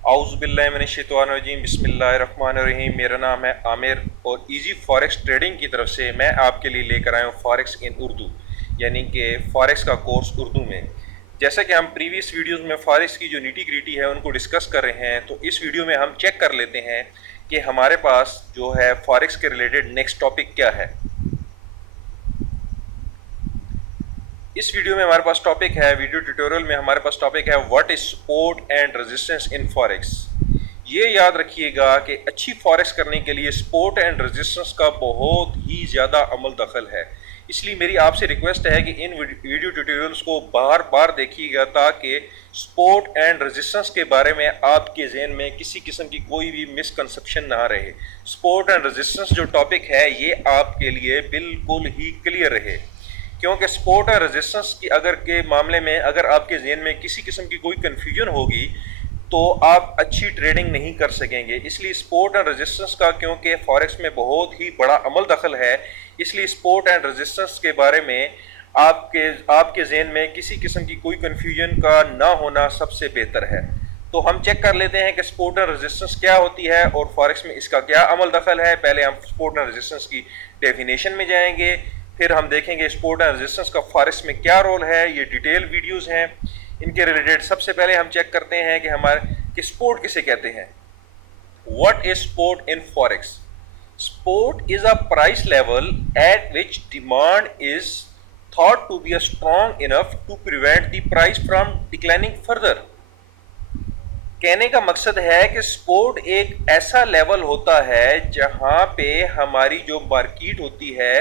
आउज़ुबिल्लाहिमिनश्शैतानिर्रजीम बिस्मिल्लाहिर्रहमानिर्रहीम। मेरा नाम है आमिर और इजी फॉरेक्स ट्रेडिंग की तरफ से मैं आपके लिए लेकर आया हूँ फॉरेक्स इन उर्दू, यानी कि फॉरेक्स का कोर्स उर्दू में। जैसा कि हम प्रीवियस वीडियोस में फॉरेक्स की जो नीटी ग्रीटी है उनको डिस्कस कर रहे हैं, तो इस वीडियो में हम चेक कर लेते हैं कि हमारे पास जो है फॉरेक्स के रिलेटेड नेक्स्ट टॉपिक क्या है। इस वीडियो में हमारे पास टॉपिक है, वीडियो ट्यूटोरियल में हमारे पास टॉपिक है what is support and resistance in forex. ये याद रखिएगा कि अच्छी फॉरेक्स करने के लिए सपोर्ट एंड रेजिस्टेंस का बहुत ही ज़्यादा अमल दखल है। इसलिए मेरी आपसे रिक्वेस्ट है कि इन वीडियो ट्यूटोरियल्स को बार बार देखिएगा ताकि सपोर्ट एंड रेजिस्टेंस के बारे में आपके जहन में किसी किस्म की कोई भी मिसकंसेप्शन ना रहे। सपोर्ट एंड रेजिस्टेंस जो टॉपिक है ये आपके लिए बिल्कुल ही क्लियर रहे, क्योंकि सपोर्ट और रेजिस्टेंस की अगर के मामले में अगर आपके जहन में किसी किस्म की कोई कन्फ्यूजन होगी तो आप अच्छी ट्रेडिंग नहीं कर सकेंगे। इसलिए सपोर्ट एंड रेजिस्टेंस का, क्योंकि फॉरेक्स में बहुत ही बड़ा अमल दखल है, इसलिए सपोर्ट एंड रेजिस्टेंस के बारे में आपके जहन में किसी किस्म की कोई कन्फ्यूजन का ना होना सबसे बेहतर है। तो हम चेक कर लेते हैं कि सपोर्ट एंड रेजिस्टेंस क्या होती है और फॉरेक्स में इसका क्या अमल दखल है। पहले हम सपोर्ट एंड रेजिस्टेंस की डेफिनेशन में जाएंगे, फिर हम देखेंगे सपोर्ट एंड रेजिस्टेंस का फॉरेक्स में क्या रोल है। ये डिटेल वीडियोस हैं इनके रिलेटेड। सबसे पहले हम चेक करते हैं कि हमारे कि सपोर्ट किसे कहते हैं। What is support in forex? Support is a price level at which demand is thought to be strong enough to prevent the price from declining further. कहने का मकसद है कि सपोर्ट एक ऐसा लेवल होता है जहां पे हमारी जो मार्केट होती है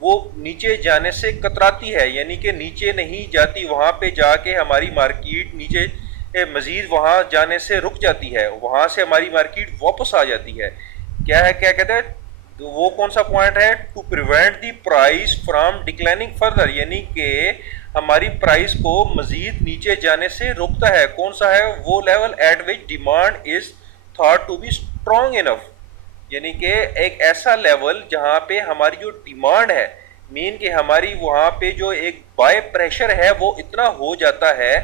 वो नीचे जाने से कतराती है, यानी कि नीचे नहीं जाती, वहां पे जाके हमारी मार्केट नीचे मजीद वहां जाने से रुक जाती है, वहां से हमारी मार्केट वापस आ जाती है। क्या है, क्या कहते हैं, तो वो कौन सा पॉइंट है? To prevent the price from declining further, यानी कि हमारी प्राइस को मजीद नीचे जाने से रोकता है। कौन सा है वो level? At which demand is thought to be strong enough, यानी कि एक ऐसा लेवल जहां पे हमारी जो डिमांड है, मीन कि हमारी वहां पे जो एक बाय प्रेशर है वो इतना हो जाता है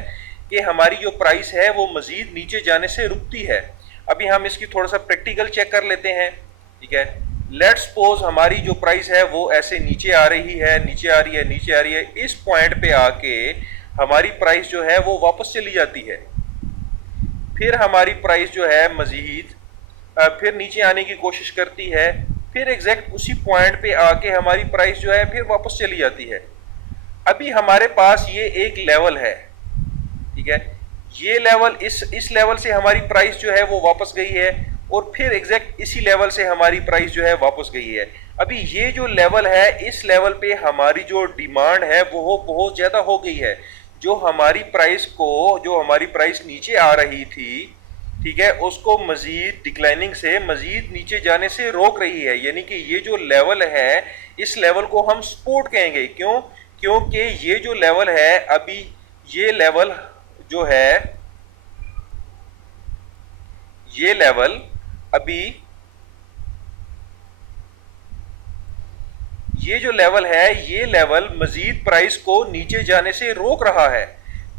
कि हमारी जो प्राइस है वो मजीद नीचे जाने से रुकती है। अभी हम इसकी थोड़ा सा प्रैक्टिकल चेक कर लेते हैं, ठीक है। लेट्स सपोज हमारी जो प्राइस है वो ऐसे नीचे आ रही है, नीचे आ रही है, नीचे आ रही है। इस पॉइंट पे आके हमारी प्राइस जो है वो वापस चली जाती है, फिर हमारी प्राइस जो है मजीद फिर नीचे आने की कोशिश करती है, फिर एग्जैक्ट उसी पॉइंट पे आके हमारी प्राइस जो है फिर वापस चली जाती है। अभी हमारे पास ये एक लेवल है, ठीक है। ये लेवल, इस लेवल से हमारी प्राइस जो है वो वापस गई है और फिर एग्जैक्ट इसी लेवल से हमारी प्राइस जो है वापस गई है। अभी ये जो लेवल है, इस लेवल पे हमारी जो डिमांड है वो बहुत ज्यादा हो गई है। जो हमारी प्राइस नीचे आ रही थी, ठीक है, उसको मजीद डिक्लाइनिंग से मजीद नीचे जाने से रोक रही है। यानी कि ये जो लेवल है, इस लेवल को हम सपोर्ट कहेंगे। क्यों? क्योंकि ये जो लेवल है, अभी ये लेवल जो है, ये लेवल अभी ये जो लेवल है, ये लेवल मजीद प्राइस को नीचे जाने से रोक रहा है।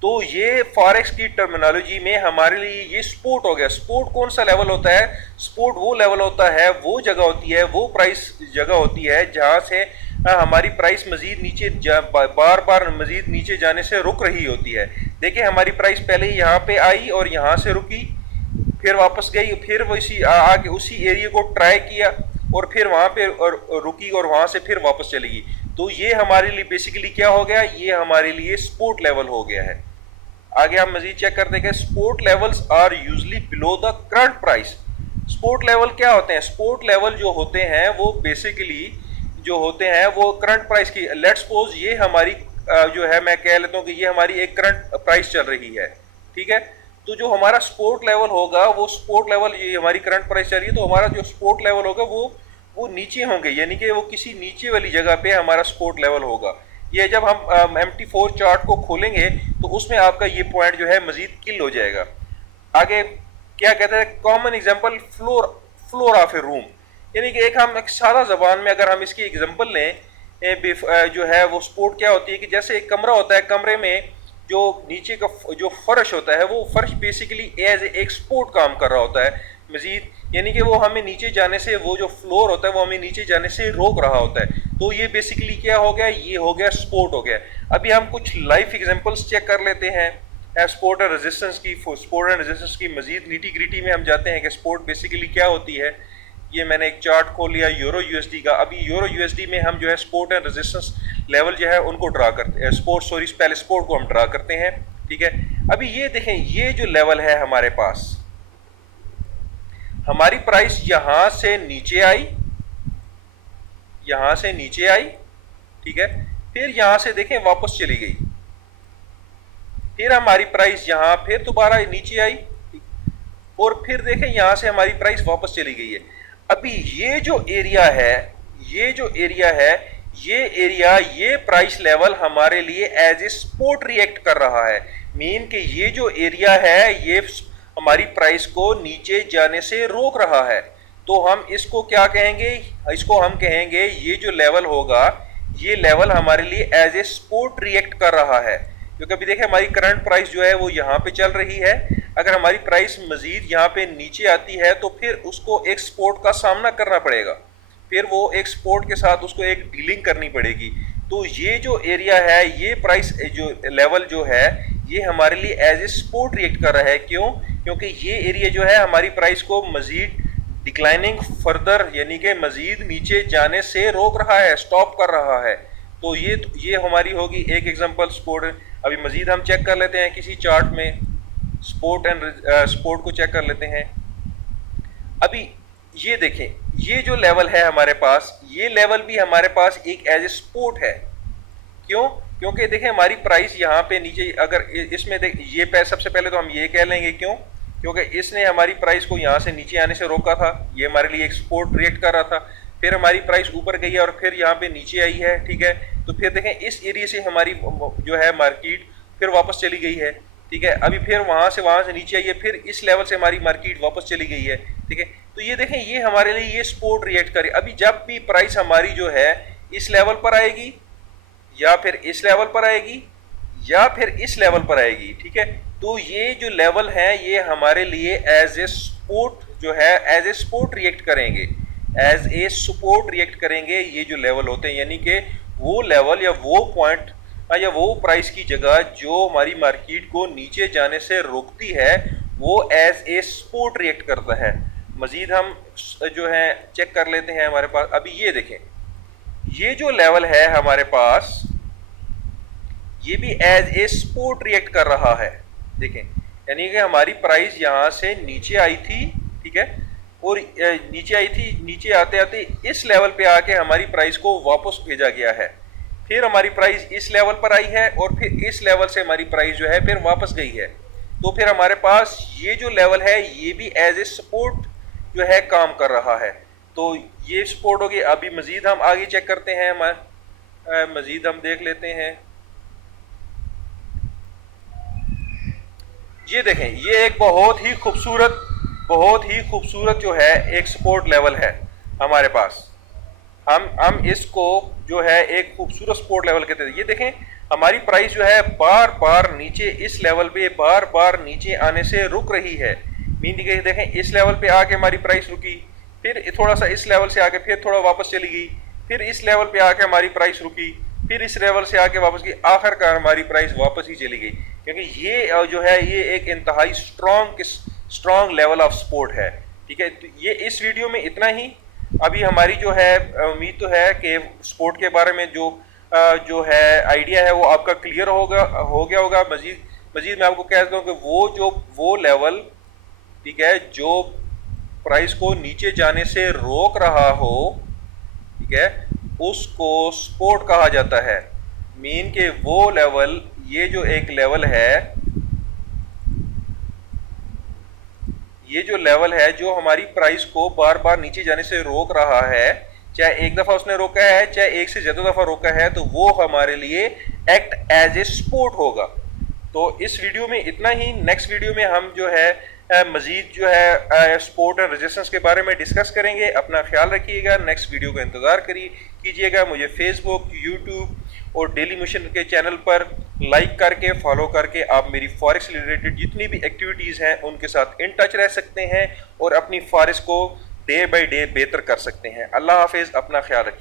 तो ये फॉरेक्स की टर्मिनोलॉजी में हमारे लिए ये सपोर्ट हो गया। सपोर्ट कौन सा लेवल होता है? सपोर्ट वो लेवल होता है, वो जगह होती है, वो प्राइस जगह होती है जहां से हमारी प्राइस मजीद नीचे बार बार मजीद नीचे जाने से रुक रही होती है। देखिए हमारी प्राइस पहले ही यहाँ पे आई और यहाँ से रुकी, फिर वापस गई, फिर वैसी आगे उसी एरिया को ट्राई किया और फिर वहां पे रुकी और वहां से फिर वापस चली गई। तो ये हमारे लिए बेसिकली क्या हो गया? ये हमारे लिए सपोर्ट लेवल हो गया है। आगे हम मजीद चेक करते हैं। Support levels are usually below the current price. Support level क्या होते हैं? सपोर्ट लेवल जो होते हैं वो बेसिकली जो होते हैं वो करंट प्राइस की, लेट्स सपोज ये हमारी जो है, मैं कह लेता हूँ कि ये हमारी एक करंट प्राइस चल रही है, ठीक है। तो जो हमारा सपोर्ट लेवल होगा, वो सपोर्ट लेवल, ये हमारी करंट प्राइस चल रही है, तो हमारा जो सपोर्ट लेवल होगा वो नीचे होंगे, यानी कि वो किसी नीचे वाली जगह पे हमारा सपोर्ट लेवल होगा। ये जब हम MT4 चार्ट को खोलेंगे तो उसमें आपका ये पॉइंट जो है मजीद किल हो जाएगा। आगे क्या कहते हैं? Common example, floor of A room, यानी कि एक सादा जबान में अगर हम इसकी एग्जांपल लें, जो है वो सपोर्ट क्या होती है कि जैसे एक कमरा होता है, कमरे में जो नीचे का जो फर्श होता है वो फर्श बेसिकली एज ए एक्सपोर्ट काम कर रहा होता है मजीद, यानी कि वो हमें नीचे जाने से, वो जो फ्लोर होता है वो हमें नीचे जाने से रोक रहा होता है। तो ये बेसिकली क्या हो गया, ये हो गया सपोर्ट हो गया। अभी हम कुछ लाइव एग्जांपल्स चेक कर लेते हैं सपोर्ट और रेजिस्टेंस की। सपोर्ट एंड रेजिस्टेंस की मजीद नीटी ग्रिटी में हम जाते हैं कि सपोर्ट बेसिकली क्या होती है। ये मैंने एक चार्ट खोल लिया यूरो यूएसडी का। अभी यूरो यूएसडी में हम जो है सपोर्ट एंड रेजिस्टेंस लेवल जो है उनको ड्रा करते हैं, पहले सपोर्ट को हम ड्रा करते हैं, ठीक है। अभी ये देखें, ये जो लेवल है हमारे पास, हमारी प्राइस यहां से नीचे आई, यहां से नीचे आई, ठीक है, फिर यहां से देखें वापस चली गई, फिर हमारी प्राइस यहां फिर दोबारा नीचे आई, और फिर देखें यहां से हमारी प्राइस वापस चली गई है। अभी ये जो एरिया है, ये जो एरिया है, ये एरिया, ये प्राइस लेवल हमारे लिए एज ए सपोर्ट रिएक्ट कर रहा है। मीन कि ये जो एरिया है ये हमारी प्राइस को नीचे जाने से रोक रहा है। तो हम इसको क्या कहेंगे, इसको हम कहेंगे ये जो लेवल होगा, ये लेवल हमारे लिए एज ए सपोर्ट रिएक्ट कर रहा है। क्योंकि अभी देखिए हमारी करंट प्राइस जो है वो यहाँ पे चल रही है। अगर हमारी प्राइस मजीद यहाँ पे नीचे आती है तो फिर उसको एक सपोर्ट का सामना करना पड़ेगा, फिर वो एक सपोर्ट के साथ उसको एक डीलिंग करनी पड़ेगी। तो ये जो एरिया है, ये प्राइस जो लेवल जो है, ये हमारे लिए एज ए सपोर्ट रिएक्ट कर रहा है। क्यों? क्योंकि ये एरिया जो है हमारी प्राइस को मजीद डिक्लाइनिंग फर्दर, यानी कि मजीद नीचे जाने से रोक रहा है, स्टॉप कर रहा है। तो ये हमारी होगी एक एग्जांपल सपोर्ट। अभी मजीद हम चेक कर लेते हैं किसी चार्ट में, सपोर्ट को चेक कर लेते हैं। अभी ये देखें, ये जो लेवल है हमारे पास, ये लेवल भी हमारे पास एक एज ए सपोर्ट है। क्यों? क्योंकि देखें हमारी प्राइस यहाँ पे नीचे, अगर इसमें देख, ये सबसे पहले तो हम ये कह लेंगे, क्यों? क्योंकि इसने हमारी प्राइस को यहाँ से नीचे आने से रोका था, ये हमारे लिए एक सपोर्ट रिएक्ट कर रहा था। फिर हमारी प्राइस ऊपर गई है और फिर यहाँ पे नीचे आई है, ठीक है। तो फिर देखें इस एरिया से हमारी जो है मार्केट फिर वापस चली गई है, ठीक है। अभी फिर वहाँ से नीचे आई है, फिर इस लेवल से हमारी मार्केट वापस चली गई है, ठीक है। तो ये देखें, ये हमारे लिए ये सपोर्ट रिएक्ट करे। अभी जब भी प्राइस हमारी जो है इस लेवल पर आएगी, या फिर इस लेवल पर आएगी, या फिर इस लेवल पर आएगी, ठीक है। तो ये जो लेवल है ये हमारे लिए एज ए सपोर्ट जो है, एज ए सपोर्ट रिएक्ट करेंगे, एज ए सपोर्ट रिएक्ट करेंगे ये जो लेवल होते हैं। यानी कि वो लेवल या वो पॉइंट या वो प्राइस की जगह जो हमारी मार्केट को नीचे जाने से रोकती है, वो एज ए सपोर्ट रिएक्ट करता है। मजीद हम जो है चेक कर लेते हैं हमारे पास। अभी ये देखें, ये जो लेवल है हमारे पास, ये भी एज ए सपोर्ट रिएक्ट कर रहा है, देखें। यानी कि हमारी प्राइस यहाँ से नीचे आई थी, ठीक है, और नीचे आई थी, नीचे आते आते इस लेवल पे आके हमारी प्राइस को वापस भेजा गया है। फिर हमारी प्राइस इस लेवल पर आई है और फिर इस लेवल से हमारी प्राइस जो है फिर वापस गई है। तो फिर हमारे पास ये जो लेवल है ये भी एज ए सपोर्ट जो है काम कर रहा है। तो ये सपोर्ट होगी। अभी मजीद हम आगे चेक करते हैं, मजीद हम देख लेते हैं। ये देखें, ये एक बहुत ही खूबसूरत जो है एक सपोर्ट लेवल है हमारे पास। हम इसको जो है एक खूबसूरत सपोर्ट लेवल कहते हैं। ये देखें, हमारी प्राइस जो है बार बार नीचे इस लेवल पे बार बार नीचे आने से रुक रही है। मीन की देखें, इस लेवल पे आके हमारी प्राइस रुकी, फिर थोड़ा सा इस लेवल से आके फिर थोड़ा वापस चली गई, फिर इस लेवल पे आके हमारी प्राइस रुकी, फिर इस लेवल से आके वापस गई, आखिरकार हमारी प्राइस वापस ही चली गई। क्योंकि ये जो है ये एक इंतहाई स्ट्रॉन्ग लेवल ऑफ सपोर्ट है, ठीक है। तो ये इस वीडियो में इतना ही। अभी हमारी जो है उम्मीद तो है कि सपोर्ट के बारे में जो है आइडिया है वो आपका क्लियर हो गया होगा। मजीद मैं आपको कह देता हूँ कि वो लेवल, ठीक है, जो प्राइस को नीचे जाने से रोक रहा हो, ठीक है, उसको सपोर्ट कहा जाता है। मीन के वो लेवल, ये जो एक लेवल है, ये जो लेवल है जो हमारी प्राइस को बार बार नीचे जाने से रोक रहा है, चाहे एक दफा उसने रोका है चाहे एक से ज्यादा दफा रोका है, तो वो हमारे लिए एक्ट एज ए सपोर्ट होगा। तो इस वीडियो में इतना ही। नेक्स्ट वीडियो में हम जो है मजीद जो है सपोर्ट एंड रेजिस्टेंस के बारे में डिस्कस करेंगे। अपना ख्याल रखिएगा। नेक्स्ट वीडियो का इंतजार कीजिएगा। मुझे फेसबुक, यूट्यूब और डेली मोशन के चैनल पर लाइक करके फॉलो करके आप मेरी फॉरेक्स रिलेटेड जितनी भी एक्टिविटीज़ हैं उनके साथ इन टच रह सकते हैं और अपनी फॉरेक्स को डे बाय डे बेहतर कर सकते हैं। अल्लाह हाफिज़, अपना ख्याल रखिए।